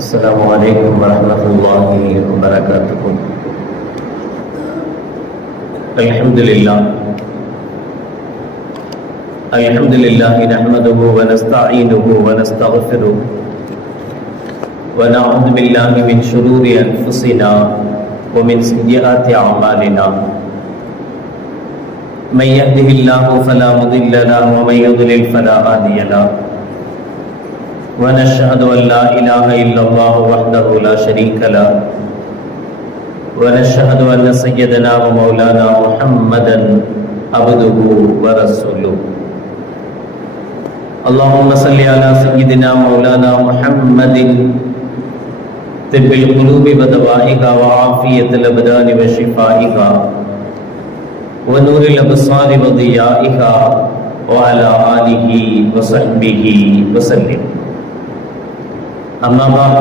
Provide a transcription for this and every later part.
السلام عليكم ورحمة الله وبركاته. الحمد لله نحمده ونستعينه ونستغفره ونعوذ بالله من شرور أنفسنا ومن سيئات أعمالنا. من يهده الله فلا مضل له ومن يضلل فلا هادي له. ونشهد أن لا إله إلا الله وحده لا شريك له ونشهد أن سيدنا ومولانا محمدا عبده ورسوله. اللهم صل على سيدنا مولانا محمد طب القلوب ودوائها وعافية الأبدان وشفائها ونور الأبصار وضيائها وعلى آله وصحبه وسلم. أما بعد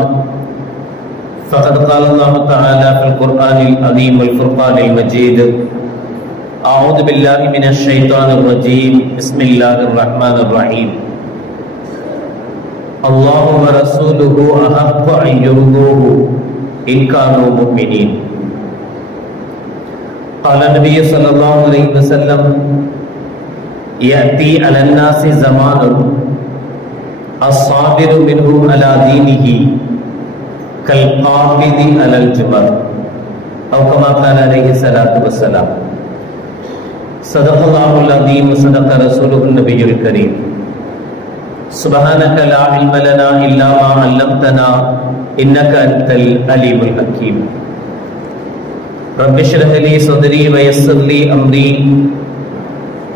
فقد قال الله تعالى في القرآن العظيم والفرقان المجيد: أعوذ بالله من الشيطان الرجيم. بسم الله الرحمن الرحيم. الله ورسوله أحق أن يرضوه إن كانوا مؤمنين. قال النبي صلى الله عليه وسلم: يأتي على الناس زمان الصابر منه على دينه كالقابض على الجمر، أو كما قال عليه الصلاة والسلام. صدق الله العظيم وصدق رسوله النبي الكريم. سبحانك لا علم لنا إلا ما علمتنا إنك أنت العليم الحكيم. رب اشرح لي صدري ويسر لي أمري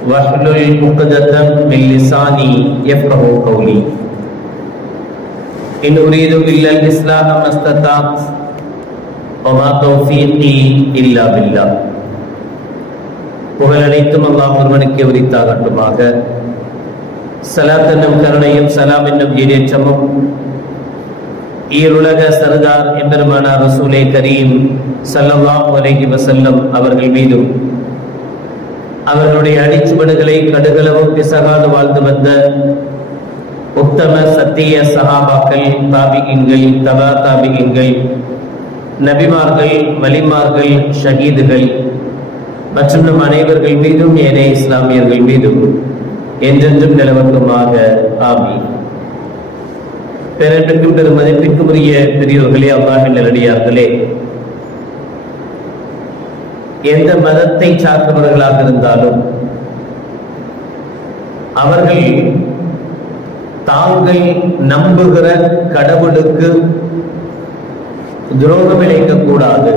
واحلل عقدة من لساني يفقهوا قولي. إن أريد إلا الإصلاح ما استطعت وما توفيقي إلا بالله. புகழ் அனைத்தும் அல்லாஹ் ஒருவனுக்கே உரித்தாகட்டுமாக. ஸலாத் என்னும் கருணையும் சலாம் என்னும் ஈடேற்றமும் ஈருலக சர்தார் எம்பெருமானார் ரசூலே கரீம் ஸல்லல்லாஹு அலைஹி வஸல்லம் அவர்கள் மீதும் அவர்களுடைய அடிச்சுவடுகளை கடுகளவும் பிசகாது வாழ்ந்து வந்த உத்தம சத்திய சஹாபாக்கள், தாபிகீன்கள், தபா தாபிகீன்கள், நபிமார்கள், வலிமார்கள், ஷஹீதுகள் மற்றும் நம் அனைவர்கள் மீதும் ஏனைய இஸ்லாமியர்கள் மீதும் என்றென்றும் நிலவட்டுமாக ஆமீன். பேரன்பிற்கும் பெரும் மதிப்பிற்கும் உரிய பெரியோர்களே, அல்லாஹ்வின் நல்லடியார்களே, எந்த மதத்தை சார்ந்தவர்களாக இருந்தாலும் அவர்கள் தாங்கள் நம்புகிற கடவுளுக்கு துரோகம் இழைக்கக்கூடாது,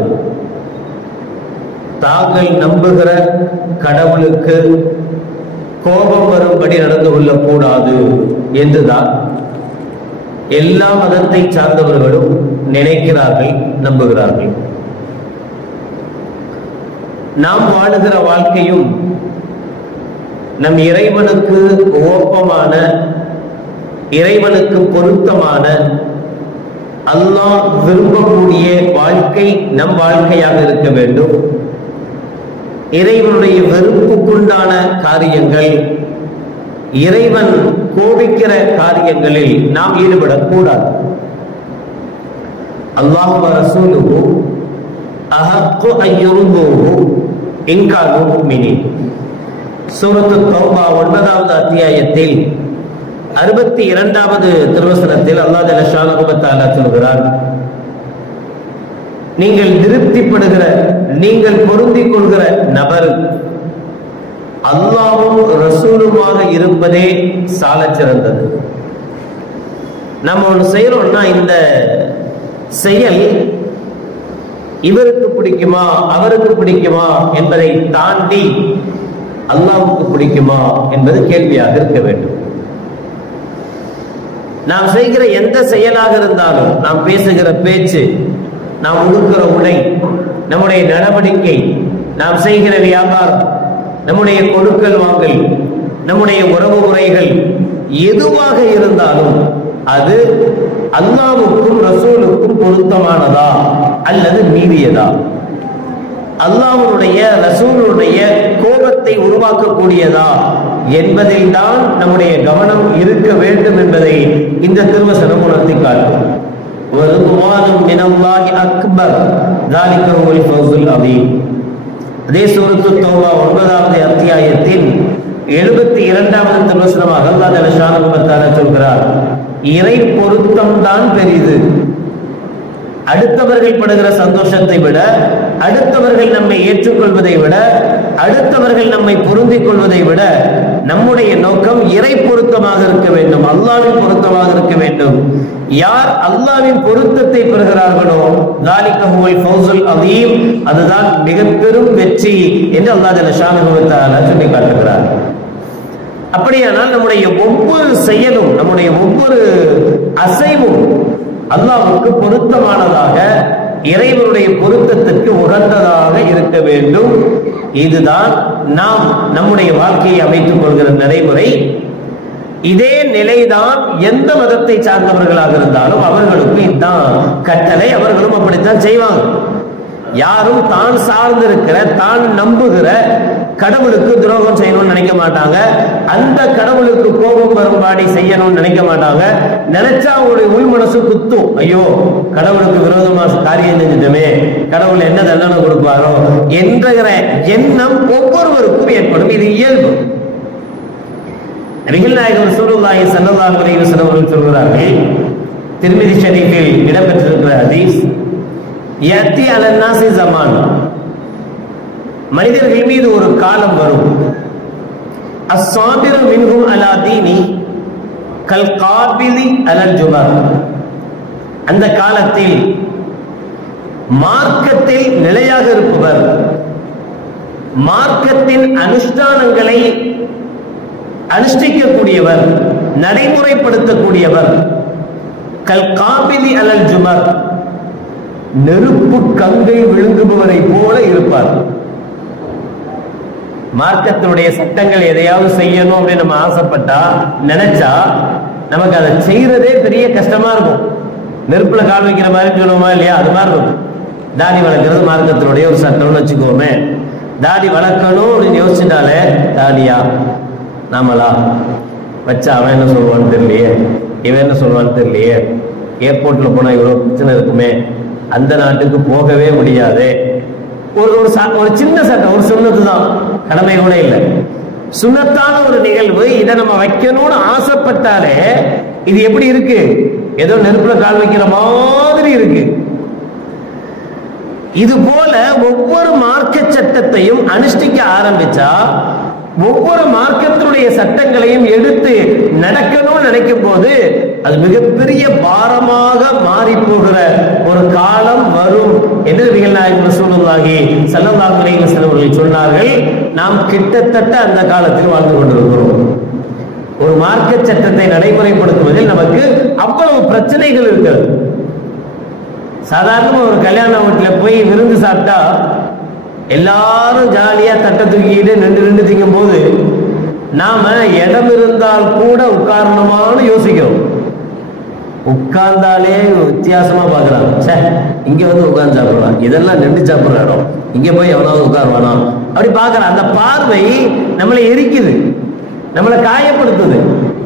தாங்கள் நம்புகிற கடவுளுக்கு கோபம் வரும்படி நடந்து கொள்ளக்கூடாது என்றுதான் எல்லா மதத்தை சார்ந்தவர்களும் நினைக்கிறார்கள், நம்புகிறார்கள். நாம் வாழுகிற வாழ்க்கையும் நம் இறைவனுக்கு ஓப்பமான, இறைவனுக்கு பொருத்தமான, அல்லாஹ் விரும்பக்கூடிய வாழ்க்கை நம் வாழ்க்கையாக இருக்க வேண்டும். இறைவனுடைய வெறுப்புக்குண்டான காரியங்கள், இறைவன் கோபிக்கிற காரியங்களில் நாம் ஈடுபடக்கூடாது. அல்லாஹ் வ ரசூலுஹு அஹக்கு அன் யுர்தூஹு இன் கானூ முஃமினீன். சூரத்து தௌபா 9வது அத்தியாயத்தில் 62வது திருவசனத்தில் அல்லாஹ் ஜல்ல ஷானஹு வ தஆலா சொல்கிறார்: நீங்கள் திருப்திப்படுகிற, நீங்கள் பொருந்திக் கொள்கிற நபர் அல்லாஹ்வும் ரசூலுமாக இருப்பதே சாலச் சிறந்தது. நம்ம ஒன்று செய்யறோம்னா இந்த செயல் இவருக்கு பிடிக்குமா அவருக்கு பிடிக்குமா என்பதை தாண்டி அல்லாஹ்வுக்கு பிடிக்குமா என்பது கேள்வியாக இருக்க வேண்டும். நாம் செய்கிற எந்த செயலாக இருந்தாலும், நாம் பேசுகிற பேச்சு, நாம் உடுக்கிற உடை, நம்முடைய நடவடிக்கை, நாம் செய்கிற வியாபாரம், நம்முடைய கொடுக்கல் வாங்கல், நம்முடைய உறவு முறைகள் எதுவாக இருந்தாலும் அது அல்லாஹ்வுக்கும் ரசூலுக்கும் பொருத்தமானதா அல்லது மீறியதா, அல்லாஹ்வுடைய ரசூலுடைய கோபத்தை உருவாக்கக்கூடியதா என்பதில் தான் நம்முடைய கவனம் இருக்க வேண்டும் என்பதை இந்த திருவசனம் உணர்த்தி காட்டும். ரிதுவானும் மினல்லாஹி அக்பர் ذلك هو الفوز العظيم. அதே சூரத்து தௌபா 9வது அத்தியாயத்தின் 72வது வசனமாக அல்லாஹ் ஜல்லஷானஹு வ தஆலா சொல்கிறார், இறை பொருத்தம் தான் பெரிது. அடுத்தவர்கள் படுகிற சந்தோஷத்தை விட, அடுத்தவர்கள் நம்மை ஏற்றுக்கொள்வதை விட, அடுத்தவர்கள் நம்மை பொருந்திக் கொள்வதை விட நம்முடைய நோக்கம் இறை பொருத்தமாக இருக்க வேண்டும், அல்லாஹ்வின் பொருத்தமாக இருக்க வேண்டும். யார் அல்லாஹ்வின் பொருத்தத்தை பெறுகிறார்களோ ذلك هو الفوز العظيم, அதுதான் மிக பெரும் வெற்றி என்று அல்லாஹ் ஜல்லஷானஹு வ தஆலா சொல்லி காட்டுகிறார். அப்படியானால் நம்முடைய ஒவ்வொரு செயலும், நம்முடைய ஒவ்வொரு அசைவும் அல்லாஹ்வுக்கு பொருத்தமானதாக, இறைவனுடைய பொருத்தத்திற்கு உகந்ததாக இருக்க வேண்டும். இதுதான் நாம் நம்முடைய வாழ்க்கையை அமைத்துக் கொள்கிற நடைமுறை. இதே நிலைதான் எந்த மதத்தை சார்ந்தவர்களாக இருந்தாலும் அவர்களுக்கு இதுதான் கட்டளை, அவர்களும் அப்படித்தான் செய்வாங்க. யாரும் தான் சார்ந்திருக்கிற, தான் நம்புகிற கடவுளுக்கு துரோகம் செய்யணும்னு நினைக்க மாட்டாங்க. அந்த கடவுளுக்கு கோபம் வரும்பாடி செய்யணும்னு நினைக்க மாட்டாங்க. நினைச்சா அவங்களுடைய உள் மனசு குத்தும், ஐயோ கடவுளுக்கு விரோதமாக காரியம் செஞ்சுட்டோமே, கடவுள் என்ன தண்டனை கொடுப்பாரோ என்கிற எண்ணம் ஒவ்வொருவருக்கும் ஏற்படும். இது இயல்பு. நபிகள் நாயகம் ரசூலுல்லாஹி ஸல்லல்லாஹு அலைஹி வஸல்லம் அவர்கள் சொல்கிறார்கள், திர்மிதி ஷரீஃபில் இடம்பெற்றிருக்கிற ஹதீஸ், யத்தி அலன்னாசி ஜமான், மனிதர்கள் மீது ஒரு காலம் வரும், அஸ்ஸாபிரு மின்ஹும் அலா தீனி கல் காபிலி அலல் ஜுமர், அந்த காலத்தில் மார்க்கத்தில் நிலையாக இருப்பவர், மார்க்கத்தின் அனுஷ்டானங்களை அனுஷ்டிக்கக்கூடியவர், நடைமுறைப்படுத்தக்கூடியவர், கல் காபிலி அலல் ஜுமர், நெருப்பு கங்கை விழுங்குபவரை போல இருப்பார். மார்க்கத்தினுடைய சட்டங்கள் எதையாவது செய்யணும் அப்படின்னு நம்ம ஆசைப்பட்டா, நினைச்சா, நமக்கு அதை செய்யறதே பெரிய கஷ்டமா இருக்கும். நெருப்புல கால் வைக்கிற மாதிரி சொல்லுவோமா இல்லையா, அது மாதிரி இருக்கும். தாடி வளர்க்கறது மார்க்கத்தினுடைய ஒரு சட்டம்னு வச்சுக்கோமே. தாடி வளர்க்கணும் அப்படின்னு யோசிச்சுட்டாலே, தாடியா நாமளா வச்சா அவன் என்ன சொல்லுவான்னு தெரியலையே, இவன் என்ன சொல்லுவான்னு தெரியலையே, ஏர்போர்ட்ல போனா இவ்வளவு பிரச்சனை இருக்குமே, அந்த நாட்டுக்கு போகவே முடியாது. ஒரு சின்ன சட்டம், ஒரு சுன்னத்து தான், கடமை கூட இல்லை, சுன்னத்தான ஒரு நிகழ்வு. இதை நம்ம வைக்கணும்னு ஆசைப்பட்டாலே இது எப்படி இருக்கு, ஏதோ நெருப்புல கால் வைக்கிற மாதிரி இருக்கு. இது போல ஒவ்வொரு மார்க்க சட்டத்தையும் அனுஷ்டிக்க ஆரம்பிச்சா, ஒவ்வொரு மார்க்கத்தினுடைய சட்டங்களையும் எடுத்து நடக்கணும்னு நினைக்கும் போது அது மிகப்பெரிய பாரமாக மாறி போகிற ஒரு காலம் வரும் என்று நபிகள் நாயகம் ரசூலுல்லாஹி ஸல்லல்லாஹு அலைஹி வஸல்லம் அவர்கள் சொன்னார்கள். நாம் கிட்டத்தட்ட அந்த காலத்தில் வாழ்ந்து கொண்டிருக்கிறோம். ஒரு மார்க்க சட்டத்தை நடைமுறைப்படுத்துவதில் நமக்கு அவ்வளவு பிரச்சனைகள் இருக்கிறது. சாதாரணமா ஒரு கல்யாண வீட்டுல போய் விருந்து சாப்பிட்டா எல்லாரும் ஜாலியா தட்டை தூக்கிட்டு நின்று திங்கும் போது நாம இடம் இருந்தால் கூட உட்காரணுமான்னு யோசிக்கிறோம். உட்கார்ந்தாலே வித்தியாசமா பாக்குறாங்க. சே, இங்க வந்து உட்கார்ந்து சாப்பிடலாம், இதெல்லாம் நின்று சாப்பிடுற இடம், இங்க போய் எவனாவது உட்காருவானா அப்படி பாக்குற அந்த பார்வை நம்மளை எரிக்குது, நம்மளை காயப்படுத்துது.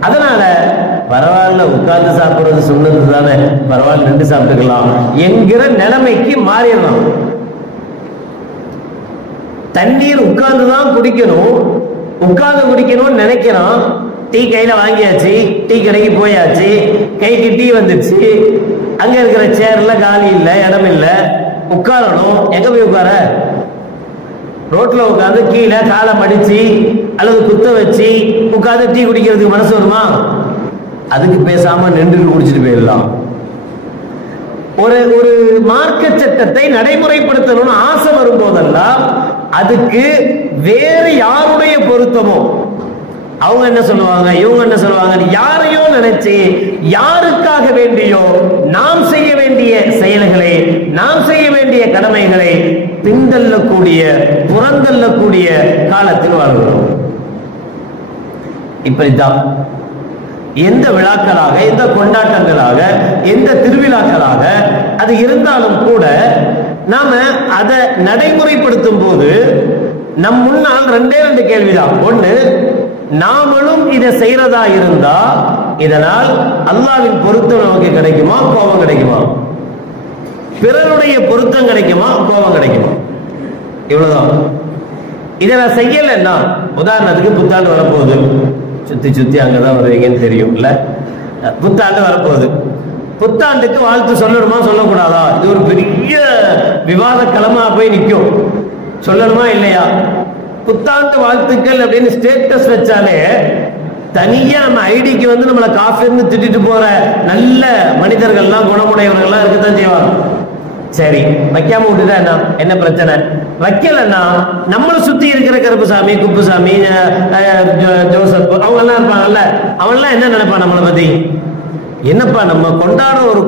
அதனால பரவாயில்ல, உட்கார்ந்து சாப்பிடுறது சுண்ணத்து தானே, பரவாயில்ல நின்று சாப்பிட்டுக்கலாம் என்கிற நிலைமைக்கு மாறிடலாம். தண்ணீர் உட்கார்ந்துதான் குடிக்கணும், உட்கார்ந்து குடிக்கணும்னு நினைக்கிறோம். டீ கையில வாங்கியாச்சு, டீ கடைக்கு போயாச்சு, கைக்கு டீ வந்துருச்சு, அங்க இருக்கிற சேர்ல காலி இல்லை, இடம் இல்லை, உட்காரணும். எங்க போய் உட்கார? ரோட்ல உட்காந்து கீழே காலை மடிச்சு அல்லது குத்த வச்சு உட்காந்து டீ குடிக்கிறதுக்கு மனசு வருமா? அதுக்கு பேசாம நின்று குடிச்சிட்டு போயிடலாம். ஒரு மார்க்க சட்டத்தை நடைமுறைப்படுத்தணும்னு ஆசை வரும் போதெல்லாம் அதுக்கு வேறு யாருடைய பொருத்தமோ, அவங்க என்ன சொல்லுவாங்க, இவங்க என்ன சொல்லுவாங்க, யாரையோ நினைச்சு யாருக்காக வேண்டியோ நாம் செய்ய வேண்டிய செயல்களை, நாம் செய்ய வேண்டிய கடமைகளை பின்தள்ளக்கூடிய, புறந்தள்ளக்கூடிய காலத்தில் வாழ்கிறோம். இப்படித்தான் எந்த விழாக்களாக, எந்த கொண்டாட்டங்களாக, எந்த திருவிழாக்களாக அது இருந்தாலும் கூட நாம அதை நடைமுறைப்படுத்தும் போது நம் முன்னால் ரெண்டு கேள்விதான். ஒண்ணு, நாமளும் இதை செய்யறதா இருந்தா இதனால் அல்லாஹ்வின் பொருத்தம் நமக்கு கிடைக்குமா, கோபம் கிடைக்குமா? பிறருடைய பொருத்தம் கிடைக்குமா, கோபம் கிடைக்குமா? இவ்வளவுதான். இதை நான் செய்யலைன்னா, உதாரணத்துக்கு புத்தாண்டு வரப்போகுது, சுத்தி சுத்தி அங்கதான் வருவீங்கன்னு தெரியும் இல்ல, புத்தாண்டு வரப்போகுது. புத்தாண்டுக்கு வாழ்த்து சொல்லணுமா சொல்லக்கூடாதா? இது ஒரு பெரிய விவாத களமா போய் நிற்கும். சொல்லணுமா இல்லையா? புத்தாண்டு வாழ்த்துக்கள் அப்படின்னு ஸ்டேட்டஸ் வச்சாலே தனியா நம்ம ஐடிக்கு வந்து நம்மளை காஃபின்னு திட்டிட்டு போற நல்ல மனிதர்கள்லாம் குணமுடையவர்கள்லாம் இருக்கத்தான் செய்வாங்க. சரி, வைக்காம விட்டுட்டா என்ன பிரச்சனை? வைக்கலன்னா நம்மளை சுத்தி இருக்கிற கருப்புசாமி, குப்புசாமி, ஜோசப் அவங்க எல்லாம் இருப்பாங்கல்ல, அவன்லாம் என்ன நினைப்பான் நம்மளை பத்தி? என்னப்பா நம்ம கொண்டாடுற ஒரு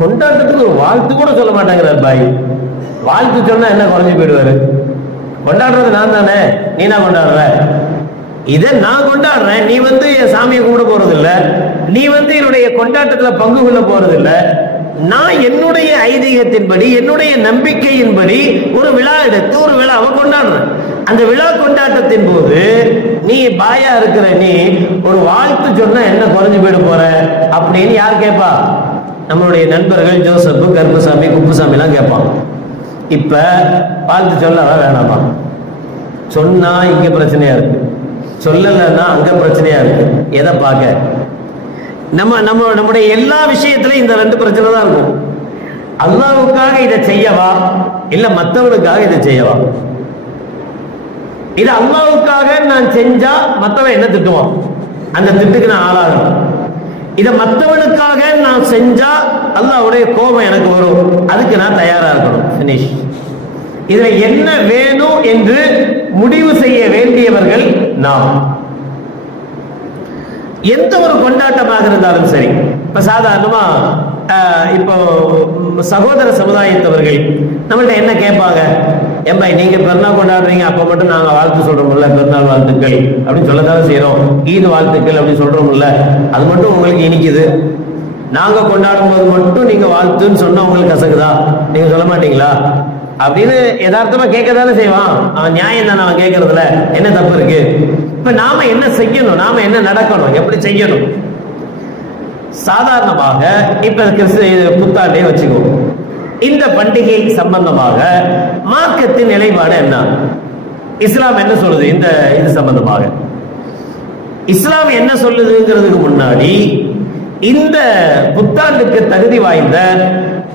கொண்டாட்டத்துக்கு ஒரு வாழ்த்து கூட சொல்ல மாட்டேங்கிறார் பாய். வாழ்த்து சொன்னா என்ன குறைஞ்சு போயிடுவாரு? கொண்டாடுறது நான் தானே, நீ நான் கொண்டாடுற, இதை நான் கொண்டாடுறேன், நீ வந்து என் சாமியை கும்பிட போறது இல்ல, நீ வந்து என்னுடைய கொண்டாட்டத்துல பங்கு கொள்ள போறது இல்ல. நான் என்னுடைய ஐதீகத்தின்படி, என்னுடைய நம்பிக்கையின்படி ஒரு விழா எடுத்து ஒரு விழாவை கொண்டாடுறேன். அந்த விழா கொண்டாட்டத்தின் போது நீ பாயா இருக்கிற நீ ஒரு வாழ்த்து சொன்னா என்ன குறைஞ்சு போயிட போற அப்படின்னு யார் கேட்பா? நம்மளுடைய நண்பர்கள் ஜோசப், கருப்புசாமி, குப்புசாமி எல்லாம் கேட்பான். இப்ப வாழ்த்து சொல்லவா வேணாமா? சொன்னா இங்க பிரச்சனையா இருக்கு, சொல்லலைன்னா அங்க பிரச்சனையா இருக்கு. எதை பார்க்க? நம்முடைய எல்லா விஷயத்திலும் இந்த ரெண்டு பிரச்சனை தான் இருக்கும். அல்லாஹ்வுக்காக இதை செய்யவா இல்ல மற்றவனுக்காக இதை செய்யவா? இது அல்லாஹ்வுக்காக நான் செஞ்சா மற்றவன் என்ன திட்டுவான், அந்த திட்டுக்கு நான் ஆளாகணும். இதை மற்றவனுக்காக நான் செஞ்சா அல்லாஹ்வுடைய கோபம் எனக்கு வரும், அதுக்கு நான் தயாரா இருக்கணும். ஃபினிஷ். இதுல என்ன வேணும் என்று முடிவு செய்ய வேண்டியவர்கள் நாம். எந்த ஒரு கொண்டாட்டமாக இருந்தாலும் சரி, இப்ப சாதாரணமா இப்போ சகோதர சமுதாயத்தவர்கள் நம்மள்ட்ட என்ன கேட்பாங்க? ஏன்பா நீங்க பெருநாள் கொண்டாடுறீங்க, அப்ப மட்டும் நாங்க வாழ்த்து சொல்றோம்ல, பெருநாள் வாழ்த்துக்கள் அப்படின்னு சொல்லத்தானே செய்யறோம், ஈது வாழ்த்துக்கள் அப்படின்னு சொல்றோம்ல, அது மட்டும் உங்களுக்கு இனிக்குது, நாங்க கொண்டாடும் போது மட்டும் நீங்க வாழ்த்துன்னு சொன்னா உங்களுக்கு கசக்குதா? நீங்க சொல்ல மாட்டீங்களா அப்படின்னு யதார்த்தமா கேட்கதானே செய்வான். அவன் நியாயம் தானே, அவன் கேட்கறதுல என்ன தப்பு இருக்கு? இப்ப நாம என்ன செய்யணும், நாம என்ன நடக்கணும், எப்படி செய்யணும்? சாதாரணமாக இப்ப புத்தாண்டே வச்சுக்கோ, இந்த பண்டிகை சம்பந்தமாக மார்க்கத்தின் நிலைப்பாடு என்ன, இஸ்லாம் என்ன சொல்லுது இந்த இது சம்பந்தமாக? இஸ்லாம் என்ன சொல்லுதுங்கிறதுக்கு முன்னாடி இந்த புத்தாண்டுக்கு தகுதி வாய்ந்த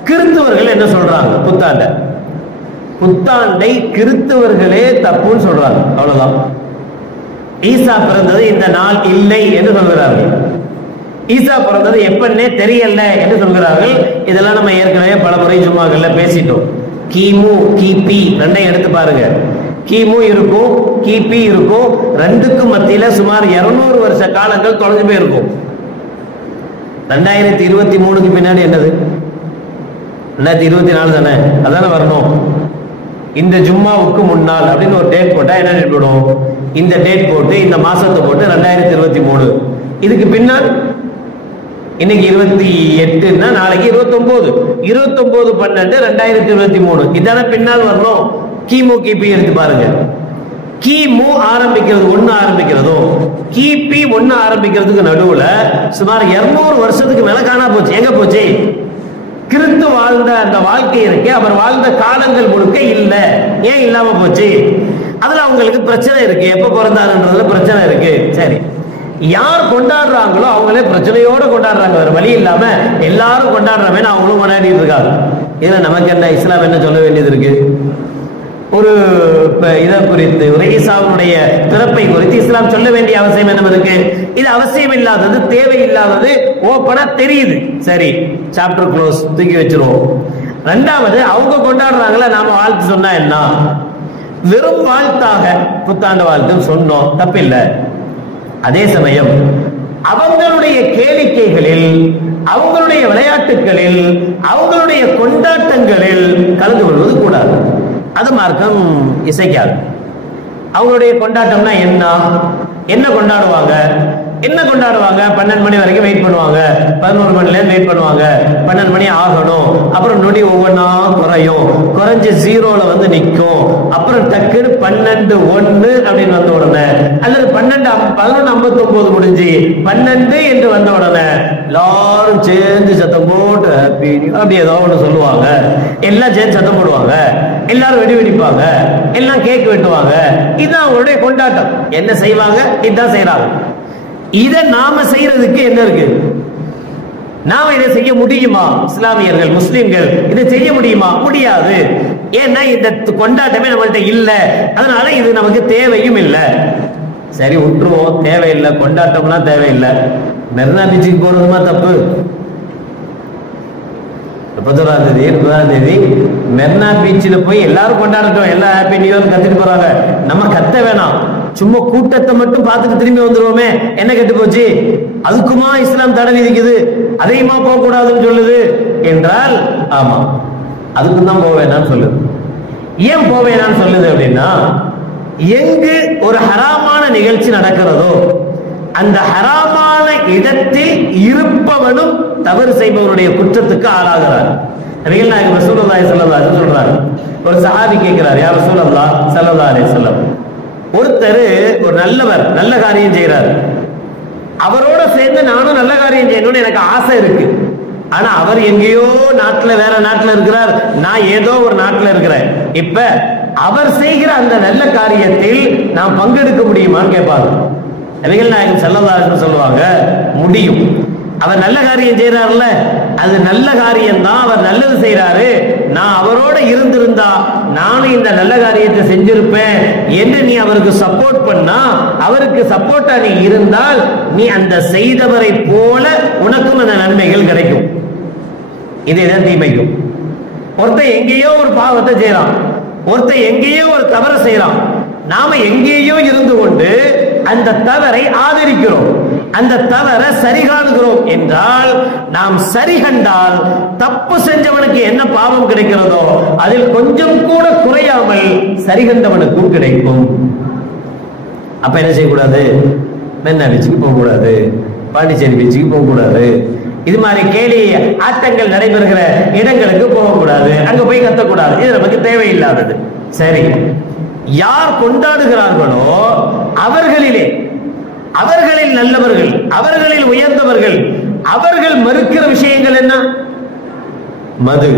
கிறிஸ்தவர்கள் என்ன சொல்றாங்க? புத்தாண்டை கிறிஸ்தவர்களே தப்புன்னு சொல்றாங்க. அவ்வளவுதான். ஈசா பிறந்தது இந்த நாள் இல்லை என்று சொல்கிறார்கள். ஈசா பிறந்தது எப்பன்னே தெரியல என்று சொல்கிறார்கள். இதெல்லாம் நம்ம ஏற்கனவே பல முறை ஜும்மாக்கள்ல பேசிட்டோம். கிமு கிபி ரெண்டையும் எடுத்து பாருங்க. கிமு இருக்கும், கிபி இருக்கும், ரெண்டுக்கும் மத்தியில சுமார் 200 வருஷ காலங்கள் தொலைஞ்சு போயிருக்கும். 2023க்கு பின்னாடி என்னது? 2024 தானே, அதானே வரணும். இந்த ஜும்மாவுக்கு முன்னால் அப்படின்னு ஒரு டேட் போட்டா என்ன டேட் போடும்? இந்த டேட் போட்டு இந்த மாசத்தை போட்டு 2023. இதுக்கு பின்னால் இன்னைக்கு 28ன்னா நாளைக்கு 29. 29/12/2023 இதான பின்னால் வரணும். கிமு கிபி எடுத்து பாருங்க. கிமு ஆரம்பிக்கிறது 1 ஆரம்பிக்கிறதும் கிபி 1 ஆரம்பிக்கிறதுக்கு நடுவுல சுமார் 200 வருஷத்துக்கு மேல காணா போச்சு. எங்க போச்சு? கிறிஸ்து வாழ்ந்த அந்த வாழ்க்கை இருக்கு, அவர் வாழ்ந்த காலங்கள் முழுக்க இல்ல. ஏன் இல்லாம போச்சு? அதுல அவங்களுக்கு பிரச்சனை இருக்கு. எப்ப பிறந்தாருன்றதுல பிரச்சனை இருக்கு. சரி, யார் கொண்டாடுறாங்களோ அவங்களே பிரச்சனையோட கொண்டாடுறாங்க. வேற வழி இல்லாம எல்லாரும் கொண்டாடுறமே அவங்களும் கொண்டாடிட்டு இருக்காங்க. இதுல நமக்கு என்ன, இஸ்லாம் என்ன சொல்ல வேண்டியது இருக்கு? ஒரு இதை குறித்து, ஒரு ஈசாவுடைய பிறப்பை குறித்து இஸ்லாம் சொல்ல வேண்டிய அவசியம் என்ன இருக்கு? இது அவசியம் இல்லாதது, தேவையில்லாதது ஓப்பனா தெரியுது. சரி, சாப்டர் க்ளோஸ், தூக்கி வச்சிருவோம். ரெண்டாவது, அவங்க கொண்டாடுறாங்களா, நாம வாழ்த்து சொன்னா என்ன? வெறும் வாழ்த்தாக புத்தாண்டு வாழ்த்துன்னு சொன்னோம், தப்பில்லை. அதே சமயம் அவங்களுடைய கேளிக்கைகளில், அவங்களுடைய விளையாட்டுகளில், அவங்களுடைய கொண்டாட்டங்களில் கலந்து கொள்வது கூடாது. அது மார்க்கம் இசைக்காது. அவங்களுடைய கொண்டாட்டம்னா என்ன கொண்டாடுவாங்க? என்ன கொண்டாடுவாங்க? 12 மணி வரைக்கும் வெயிட் பண்ணுவாங்க, 11 மணில வெயிட் பண்ணுவாங்க, 12 மணி ஆகணும், அப்புறம் நொடி ஒவ்வொன்னா குறையும், குறைஞ்சு 0ல வந்து நிற்கும், அப்புறம் டக்குன்னு 12:01 அப்படின்னு வந்த உடனே அல்லது 11:59 முடிஞ்சு 12 என்று வந்த உடனே எல்லாரும் சேர்ந்து சத்தம் போட்டு அப்படி ஏதோ ஒன்று சொல்லுவாங்க, எல்லாம் சேர்ந்து சத்தம் போடுவாங்க, எல்லாரும் வெடி வெடிப்பாங்க, எல்லாம் கேக் வெட்டுவாங்க. இதுதான் அவங்களுடைய கொண்டாட்டம். என்ன செய்வாங்க? இதுதான் செய்யறாங்க. இதை நாம செய்யறதுக்கு என்ன இருக்கு? நாம இதை செய்ய முடியுமா? இஸ்லாமியர்கள், முஸ்லிம்கள் இதை செய்ய முடியுமா? முடியாது. ஏன்னா இந்த கொண்டாட்டமே நம்மள்ட்ட இல்ல, அதனால இது நமக்கு தேவையும் இல்லை. சரி விட்டுருவோம், தேவையில்லை, கொண்டாட்டம்னா தேவையில்லை. மெரினா பீச்சுக்கு போறதுமா தப்பு? 31 மெரினா பீச்சில் போய் எல்லாரும் கொண்டாடட்டும், எல்லா ஹாப்பி நியூ இயர் கத்திட்டு போறாங்க, நம்ம கத்த வேணாம், சும்மா கூட்டத்தை மட்டும் பார்த்துட்டு திரும்பி வந்துருவோமே, என்ன கெட்டு போச்சு? அதுக்குமா இஸ்லாம் தடை விதிக்குது, அதையுமா போக கூடாதுன்னு சொல்லுது என்றால், ஆமா அதுக்கும் தான் போவேனான்னு சொல்லுது. ஏன் போவேனான்னு சொல்லுது அப்படின்னா, எங்கு ஒரு ஹராமான நிகழ்ச்சி நடக்கிறதோ அந்த ஹராமான இடத்தில் இருப்பவனும் தவறு செய்பவருடைய குற்றத்துக்கு ஆளாகிறார். நபிகள் நாயகம் ரசூலுல்லாஹி ஸல்லல்லாஹு அலைஹி வஸல்லம் சொல்றாரு. ஒரு சஹாபி கேட்கிறார், யா ரசூலல்லாஹ் ஸல்லல்லாஹு அலைஹி வஸல்லம், ஒருத்தர் ஒரு நல்லவர், நல்ல காரியம் செய்யறாரு, அவரோட சேர்ந்து நானும் நல்ல காரியம் செய்யணும்னு எனக்கு ஆசை இருக்கு, ஆனா அவர் எங்கேயோ நாட்டுல, வேற நாட்டுல இருக்கிறார், நான் ஏதோ ஒரு நாட்டுல இருக்கிறேன். இப்ப அவர் செய்கிற அந்த நல்ல காரியத்தில் நாம் பங்கெடுக்க முடியுமான்னு கேட்பாங்க. நபிகள் நாயகம் ஸல்லல்லாஹு அலைஹி வஸல்லம் சொல்லுவாங்க, முடியும். அவர் நல்ல காரியம் செய்யறாருல்ல, அது நல்ல காரியம் தான், அவர் நல்லது செய்யறாரு, நான் அவரோட இருந்திருந்தா நானும் இந்த நல்ல காரியத்தை செஞ்சிருப்பேன் என்று நீ அவருக்கு சப்போர்ட் பண்ணா, அவருக்கு சப்போர்ட்டா நீ இருந்தால், நீ அந்த செய்தவரை போல உனக்கும் அந்த நன்மைகள் கிடைக்கும். இதுதான் தீமைக்கும். ஒருத்தன் எங்கேயோ ஒரு பாவத்தை செய்யறான், ஒருத்தன் எங்கேயோ ஒரு தவறை செய்யறான், நாம எங்கேயோ இருந்து கொண்டு அந்த தவறை ஆதரிக்கிறோம், அந்த தவறை சரி காணுகிறோம் என்றால், நாம் சரி கண்டால் தப்பு செஞ்சவனுக்கு என்ன பாவம் கிடைக்கிறதோ அதில் கொஞ்சம் கூட குறையாமல் சரி கண்டவனுக்கும் கிடைக்கும். அப்ப என்ன செய்யக்கூடாது? மெரினா பீச்சுக்கு போக கூடாது, பாண்டிச்சேரி பீச்சுக்கு போக கூடாது, இது மாதிரி கேலி ஆட்டங்கள் நடைபெறுகிற இடங்களுக்கு போகக்கூடாது, அங்க போய் கத்தக்கூடாது, இது நமக்கு தேவையில்லாதது. சரி, யார் கொண்டாடுகிறார்களோ அவர்களிலே, அவர்களில் நல்லவர்கள், அவர்களில் உயர்ந்தவர்கள், அவர்கள் மறுக்கிற விஷயங்கள் என்ன? மது.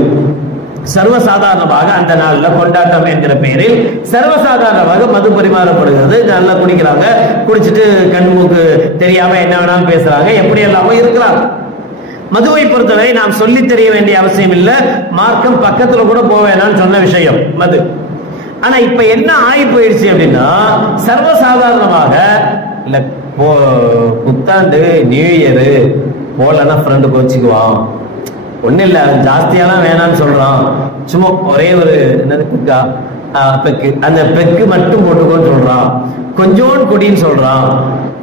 சர்வசாதாரணமாக அந்த நாள்ல கொண்டாட்டம் என்கிற பெயரில் சர்வசாதாரணமாக மது பரிமாறப்படுகிறது. நல்லா குடிக்கிறாங்க, குடிச்சிட்டு கண்மூக்கு தெரியாம என்ன வேணாலும் பேசுறாங்க, எப்படி எல்லாமோ இருக்கிறாங்க. மதுவை பொறுத்தவரை நாம் சொல்லி தெரிய வேண்டிய அவசியம் இல்லை, மார்க்கம் பக்கத்துல கூட போவேனான்னு சொன்ன விஷயம் மது. ஆனா இப்ப என்ன ஆகி போயிடுச்சு அப்படின்னா, சர்வசாதாரணமாக இல்ல புத்தாண்டு நியூ இயரு போலன்னா ஃப்ரெண்டு கோச்சிக்குவான், ஒன்னும் இல்ல ஜாஸ்தியாலாம் வேணாம்னு சொல்றான், சும்மா ஒரே ஒரு என்னது பெக்கா, பெக்கு, அந்த பெக்கு மட்டும் போட்டுக்கோன்னு சொல்றான், கொஞ்சோண்டு குடின்னு சொல்றான்.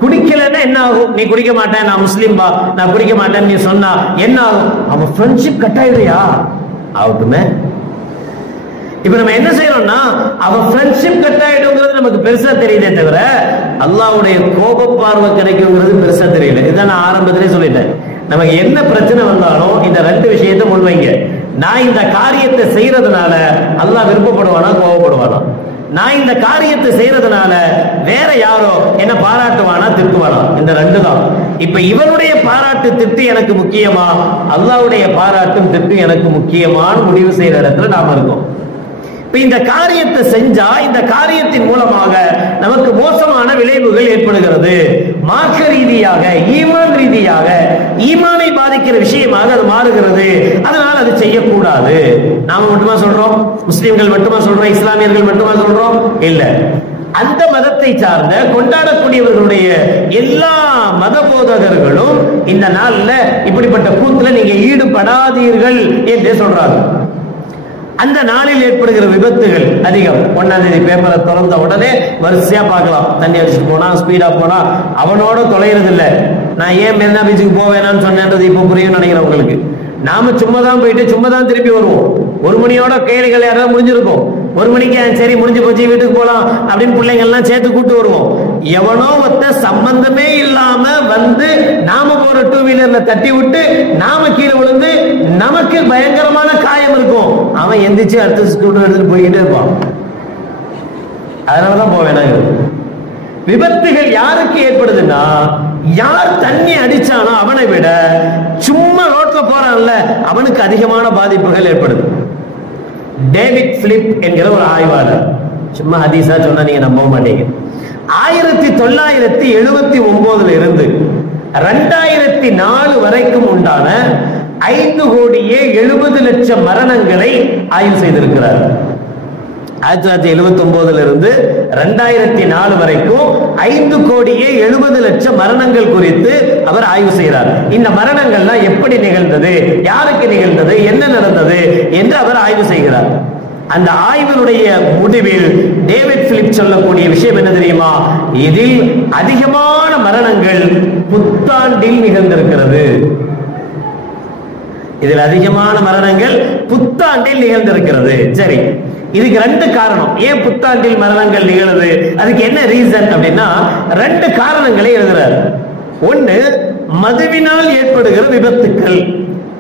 குடிக்கலன்னா என்ன ஆகும்? நீ குடிக்க மாட்டேன், நான் முஸ்லீம் பா, நான் குடிக்க மாட்டேன்னு நீ சொன்னா என்ன ஆகும்? அவன் ஃப்ரெண்ட்ஷிப் கட் ஆயிடுறியா? ஆகட்டுமே. இப்ப நம்ம என்ன செய்யறோம்னா, அவன் ஃப்ரெண்ட்ஷிப் கட் ஆயிடுங்கிறது நமக்கு பெருசா தெரியுதே தவிர அல்லாஹ்வுடைய கோப பார்வை கிடைக்குங்கிறது பெருசா தெரியல. இதான் நான் ஆரம்பத்திலே சொல்லிட்டேன், நமக்கு என்ன பிரச்சனை வந்தாலும் இந்த ரெண்டு விஷயத்தை முன்வைங்க. நான் இந்த காரியத்தை செய்யறதுனால அல்லாஹ் விருப்பப்படுவானா கோபப்படுவானா? நான் இந்த காரியத்தை செய்யறதுனால வேற யாரோ என்ன பாராட்டுவானா திட்டுவானா? இந்த ரெண்டு தான். இப்ப இவனுடைய பாராட்டு திட்டு எனக்கு முக்கியமா, அல்லாஹ்வுடைய பாராட்டும் திட்டு எனக்கு முக்கியமான்னு முடிவு செய்யற இடத்துல நாம இருக்கோம். இந்த காரியத்தை செஞ்சா இந்த காரியத்தின் மூலமாக நமக்கு மோசமான விளைவுகள் ஏற்படுகிறது. மார்க்க ரீதியாக, ஈமான் ரீதியாக, ஈமானை பாதிக்கிற விஷயமாக அது மாறுகிறது. அதனால் அது செய்யக்கூடாது. நாம மட்டுமா சொல்றோம்? முஸ்லிம்கள் மட்டுமா சொல்றோம்? இஸ்லாமியர்கள் மட்டுமா சொல்றோம்? இல்ல, அந்த மதத்தை சார்ந்த கொண்டாடக்கூடியவர்களுடைய எல்லா மத போதகர்களும் இந்த நாள்ல இப்படிப்பட்ட கூத்துல நீங்க ஈடுபடாதீர்கள் என்று சொல்றாங்க. அந்த நாளில் ஏற்படுகிற விபத்துகள் அதிகம். 1ஆம் தேதி பேப்பரை திறந்த உடனே வரிசையா பார்க்கலாம், தண்ணி அடிச்சுட்டு போனா, ஸ்பீடா போனா, அவனோட தொலைறது இல்லை. நான் ஏன் மெரினா பீச்சுக்கு போவேனான்னு சொன்னேன்றது இப்ப புரியும் நினைக்கிறேன் உங்களுக்கு. நாம சும்மா தான் போயிட்டு சும்மா தான் திருப்பி வருவோம். 1 மணியோட கேளிகள் யாராவது முடிஞ்சிருக்கும், 1 மணிக்கு சரி முடிஞ்சு போச்சு வீட்டுக்கு போலாம் அப்படின்னு பிள்ளைங்க எல்லாம் சேர்த்து கூட்டு வருவோம். எவனோ ஒருத்த சம்பந்தமே இல்லாம வந்து நாம போற டூ வீலர்ல தட்டி விட்டு நாம கீழே விழுந்து நமக்கு பயங்கரமான காயம் இருக்கும். அவன் எந்திரிச்சு அடுத்த ஸ்கூட்டர் எடுத்துட்டு போய்கிட்டே இருப்பான். அதனாலதான் போவேன். விபத்துகள் யாருக்கு ஏற்படுதுன்னா, யார் தண்ணி அடிச்சானோ அவனை விட சும்மா ரோட்ல போறான்ல அவனுக்கு அதிகமான பாதிப்புகள் ஏற்படுது. டேவிட் பிலிப் என்கிற ஒரு ஆய்வாளர், சும்மா ஹதீஸா சொன்னா நீங்க நம்ப மாட்டீங்க, 1979 இருந்து 2004 வரைக்கும் உண்டான 5,70,00,000 மரணங்களை ஆய்வு செய்திருக்கிறார். 1979 இருந்து 2004 வரைக்கும் 5,70,00,000 மரணங்கள் குறித்து அவர் ஆய்வு செய்கிறார். இந்த மரணங்கள்லாம் எப்படி நிகழ்ந்தது, யாருக்கு நிகழ்ந்தது, என்ன நடந்தது என்று அவர் ஆய்வு செய்கிறார். அந்த ஆய்வினுடைய முடிவில் டேவிட் பிலிப் சொல்லக்கூடிய விஷயம் என்ன தெரியுமா? இதில் அதிகமான மரணங்கள் புத்தாண்டில் நிகழ்ந்திருக்கிறது. இதில் அதிகமான மரணங்கள் புத்தாண்டில் நிகழ்ந்திருக்கிறது. சரி, இதுக்கு 2 காரணம். ஏன் புத்தாண்டில் மரணங்கள் நிகழுது, அதுக்கு என்ன ரீசன் அப்படின்னா 2 காரணங்களை எழுதுறார். ஒன்னு, மதுவினால் ஏற்படுகிற விபத்துக்கள்.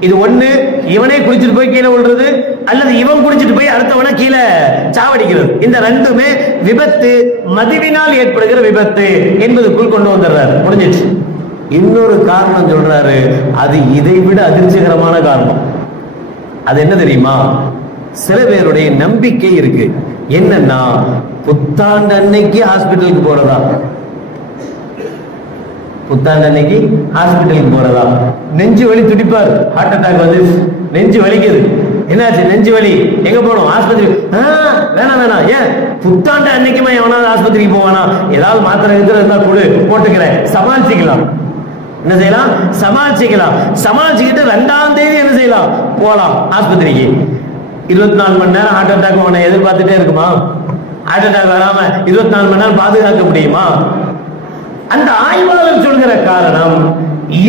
இது ஒண்ணு, இவனே குடிச்சிட்டு போய் கீழே விழுறது, அல்லது இவன் குடிச்சிட்டு போய் அடுத்தவனை கீழே சாவடிக்கிறது. இந்த 2மே விபத்து, மதுவினால் ஏற்படுகிற விபத்து என்பதுக்குள் கொண்டு வந்துடுறாரு. முடிஞ்சிச்சு. இன்னொரு காரணம் சொல்றாரு, அது இதை விட அதிர்ச்சிகரமான காரணம். அது என்ன தெரியுமா? சில பேருடைய நம்பிக்கை இருக்கு. என்னன்னா, புத்தாண்டு அன்னைக்கு ஹாஸ்பிட்டலுக்கு போறதா, புத்தாண்டு அன்னைக்கு ஹாஸ்பிட்டலுக்கு போறதா. நெஞ்சு வலி துடிப்பார், ஹார்ட் அட்டாக் வந்து நெஞ்சு வலிக்குது, என்னாச்சு நெஞ்சு வலி, எங்க போனோம் ஆஸ்பத்திரி, வேணாம் வேணாம், ஏன் புத்தாண்டு அன்னைக்குமா எவனாவது ஆஸ்பத்திரிக்கு போவானா, ஏதாவது மாத்திரை இருந்தா கொடு, போட்டுக்கிறேன், சமாளிச்சுக்கலாம். என்ன செய்யலாம்? சமாளிச்சுக்கலாம். சமாளிச்சுக்கிட்டு 2ஆம் தேதி என்ன செய்யலாம்? போலாம் ஆஸ்பத்திரிக்கு. 24 மணி நேரம் ஹார்ட் அட்டாக் உன்னை எதிர்பார்த்துட்டே இருக்குமா? ஹார்ட் அட்டாக் வராம 24 மணி நேரம் பாதுகாக்க முடியுமா? அந்த ஆய்வாளர் சொல்கிற காரணம்,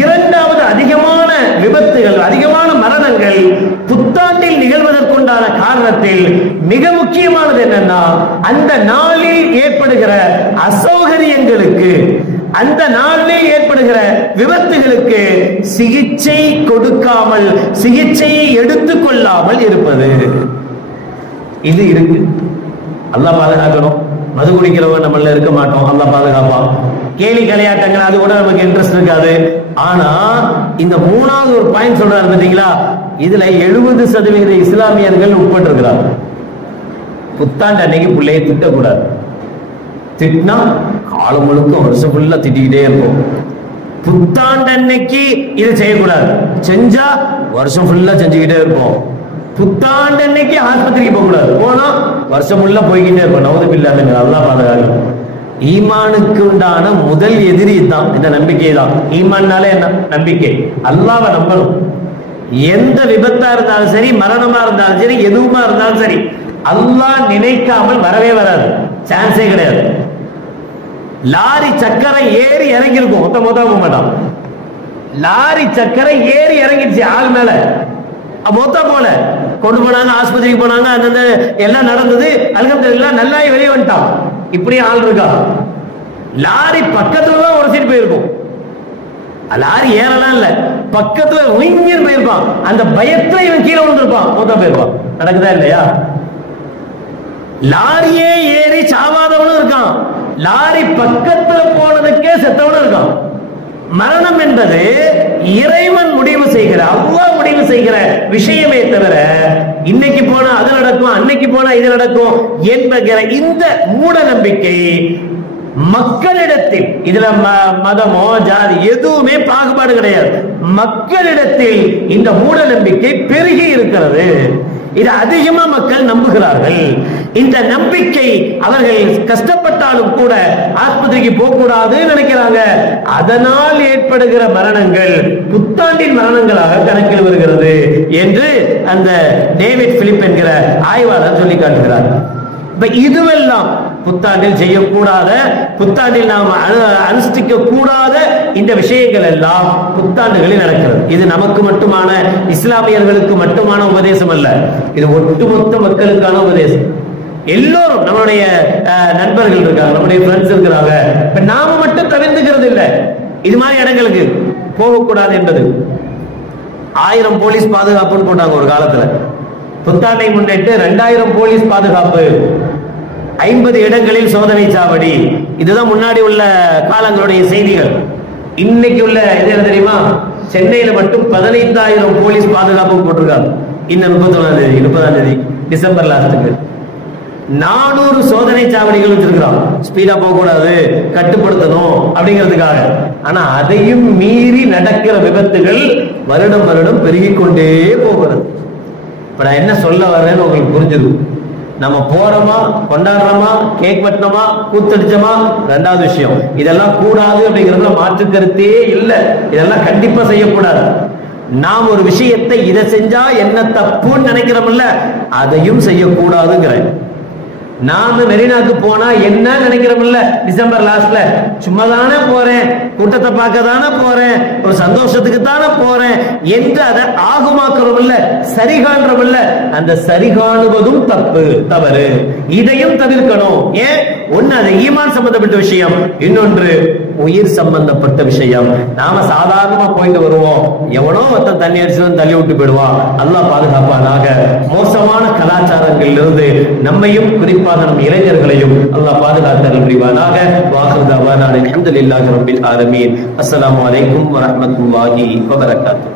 2வது அதிகமான விபத்துகள், அதிகமான மரணங்கள் புத்தாண்டில் நிகழ்வதற்குண்டான காரணத்தில் மிக முக்கியமானது என்னன்னா, அந்த நாளில் ஏற்படுகிற அசௌகரியங்களுக்கு, அந்த நாளில் ஏற்படுகிற விபத்துகளுக்கு சிகிச்சை கொடுக்காமல், சிகிச்சையை எடுத்துக்கொள்ளாமல் இருப்பது. இது இருக்கு. அல்லாஹ் பாதுகாக்கணும். மது குடிக்கிறவங்க நம்மள இருக்க மாட்டோம், அல்லாஹ் பாதுகாப்பான். கேலி விளையாட்டங்கள் அது கூட நமக்கு இன்ட்ரெஸ்ட் இருக்காது. ஆனா இந்த 3வது ஒரு பாயிண்ட் சொல்றாரு பாத்தீங்களா, இதுல 70% இஸ்லாமியர்கள் உட்பட்டிருக்கிறார். புத்தாண்டு அன்னைக்கு பிள்ளையை திட்டக்கூடாது. திட்டினா காலம் முழுக்க வருஷம் ஃபுல்லா திட்டிக்கிட்டே இருப்போம். புத்தாண்டு அன்னைக்கு இதை செய்யக்கூடாது, செஞ்சா வருஷம் ஃபுல்லா செஞ்சுக்கிட்டே இருப்போம். புத்தாண்டு அன்னைக்கு ஆஸ்பத்திரிக்கு போக கூடாது, போனா வருஷம் ஃபுல்லா போய்கிட்டே இருப்போம். நவுது பில்லாஹ், அல்லாஹ் பாதுகாக்கணும். ஈமானுக்கு உண்டான முதல் எதிரி தான் இந்த நம்பிக்கை தான். ஈமான்னாலே என்ன? நம்பிக்கை. அல்லாஹ்வை நம்பணும். எந்த விபத்தா இருந்தாலும் சரி, மரணமா இருந்தாலும் சரி, எதுவுமா இருந்தாலும் சரி, அல்லாஹ் நினைக்காமல் வரவே வராது, சான்ஸே கிடையாது. லாரி சக்கரை ஏறி இறங்கி இருக்கும், மொத்த போக மாட்டான். லாரி சக்கரை ஏறி இறங்கிடுச்சு ஆள் மேல, மொத்த போல கொண்டு போனாங்க, ஆஸ்பத்திரிக்கு போனாங்க, அந்த எல்லாம் நடந்தது, அல்ஹம்துலில்லாஹ் நல்லா வெளியே வந்துட்டான். இப்படி ஆள் இருக்கா? லாரி பக்கத்துல தான் உரசிட்டு போயிருக்கும். லாரி ஏறலாம் இல்ல, பக்கத்துல போயிருப்பான். அந்த பயத்துல இவன் கீழே விழுந்திருப்பான், மொத்தம் போயிருப்பான். நடக்குதா இல்லையா? லாரியே ஏறி சாவாதவனும் இருக்கான், லாரி பக்கத்துல போனதுக்கே செத்தவனும் இருக்கான். மரணம் என்பது இறைவன் முடிவு செய்கிற, அல்லாஹ் முடிவு செய்கிற விஷயமே தவிர இன்னைக்கு போனா அது நடக்கும், அன்னைக்கு போனா இது நடக்கும் என்கிற இந்த மூட நம்பிக்கை மக்களிடத்தில், இதுல மதமோ ஜாதி எதுவுமே பாகுபாடு கிடையாது, மக்களிடத்தில் இந்த மூட நம்பிக்கை பெருகி இருக்கிறது. இது அதிகமா மக்கள் நம்புகிறார்கள். இந்த நம்பிக்கை அவர்கள் கஷ்டப்பட்டாலும் கூட ஆஸ்பத்திரிக்கு போக கூடாது நினைக்கிறாங்க. அதனால் ஏற்படுகிற மரணங்கள் புத்தாண்டின் மரணங்களாக கணக்கில் வருகிறது என்று அந்த டேவிட் பிலிப் என்கிற ஆய்வாளர் சொல்லி காட்டுகிறார். இப்ப இதுவெல்லாம் புத்தாண்டில் செய்யக்கூடாத, புத்தாண்டில் நாம் அனுஷ்டிக்க கூடாத இந்த விஷயங்கள் எல்லாம் புத்தாண்டுகளில் நடக்கிறது. இது நமக்கு மட்டுமான, இஸ்லாமியர்களுக்கு மட்டுமான உபதேசம் அல்ல, இது ஒட்டுமொத்த மக்களுக்கான உபதேசம். எல்லோரும் நம்மளுடைய நண்பர்கள் இருக்காங்க, நம்முடைய ஃப்ரெண்ட்ஸ் இருக்கிறாங்க, இப்ப நாம மட்டும் தவிர்த்துக்கிறது இல்லை இது மாதிரி இடங்களுக்கு போகக்கூடாது என்பது. 1000 போலீஸ் பாதுகாப்புன்னு போட்டாங்க ஒரு காலத்துல. புத்தாண்டை முன்னிட்டு 2000 போலீஸ் பாதுகாப்பு, 50 இடங்களில் சோதனை சாவடி. இதுதான் முன்னாடி உள்ள காலங்களுடைய செய்திகள். இன்னைக்கு உள்ள இது என்ன தெரியுமா? சென்னையில மட்டும் 15000 போலீஸ் பாதுகாப்பு போட்டிருக்காங்க. இன்னும் 30ஆம் தேதி டிசம்பர் லாஸ்ட்டுக்கு 400 சோதனை சாவடிகள் வச்சிருக்கிறோம். ஸ்பீடா போக கூடாது, கட்டுப்படுத்தணும் அப்படிங்கிறதுக்காக. ஆனா அதையும் மீறி நடக்கிற விபத்துகள் வருடம் வருடம் பெருகிக் கொண்டே போகிறது. இப்ப நான் என்ன சொல்ல வர்றேன்னு உங்களுக்கு புரிஞ்சுது. நம்ம போறோமா, கொண்டாடுறோமா, கேக் வெட்டினோமா, கூத்தடிச்சோமா, 2வது விஷயம். இதெல்லாம் கூடாது அப்படிங்கிறதுல மாற்று கருத்தே இல்லை. இதெல்லாம் கண்டிப்பா செய்யக்கூடாது. நாம் ஒரு விஷயத்தை இதை செஞ்சா என்ன தப்புன்னு நினைக்கிறோம்ல, அதையும் செய்யக்கூடாதுங்கிறேன். நாம மெரினாக்கு போனா என்ன நினைக்கிறோம்ல, டிசம்பர் லாஸ்ட்ல சும்மா தானே போறேன், கூட்டத்தை பார்க்க தானே போறேன், ஒரு சந்தோஷத்துக்கு தானே போறேன் என்று அதை ஆகுமாக்குறோம்ல, சரி காண்றோம்ல, அந்த சரி காணுவதும் தவறு. இதையும் தவிர்க்கணும். ஏன்? ஒன்னு அது ஈமான் சம்பந்தப்பட்ட விஷயம், இன்னொன்று உயிர் சம்பந்தப்பட்ட விஷயம். நாம சாதாரணமா போயிட்டு வருவோம், எவனோ ஒருத்தன் தண்ணி அடிச்சு தள்ளி விட்டு போயிடுவான். அல்லாஹ் பாதுகாப்பானாக. மோசமான கலாச்சாரங்களில் இருந்து நம்மையும் குறிப்பாக நம் இளைஞர்களையும் அல்லாஹ் பாதுகாத்தல் புரிவானாக. வாஹிரு தஅவானா அல்ஹம்துலில்லாஹி ரப்பில் ஆலமீன். அஸ்ஸலாமு அலைக்கும் வரஹ்மத்துல்லாஹி வபரகாத்துஹு.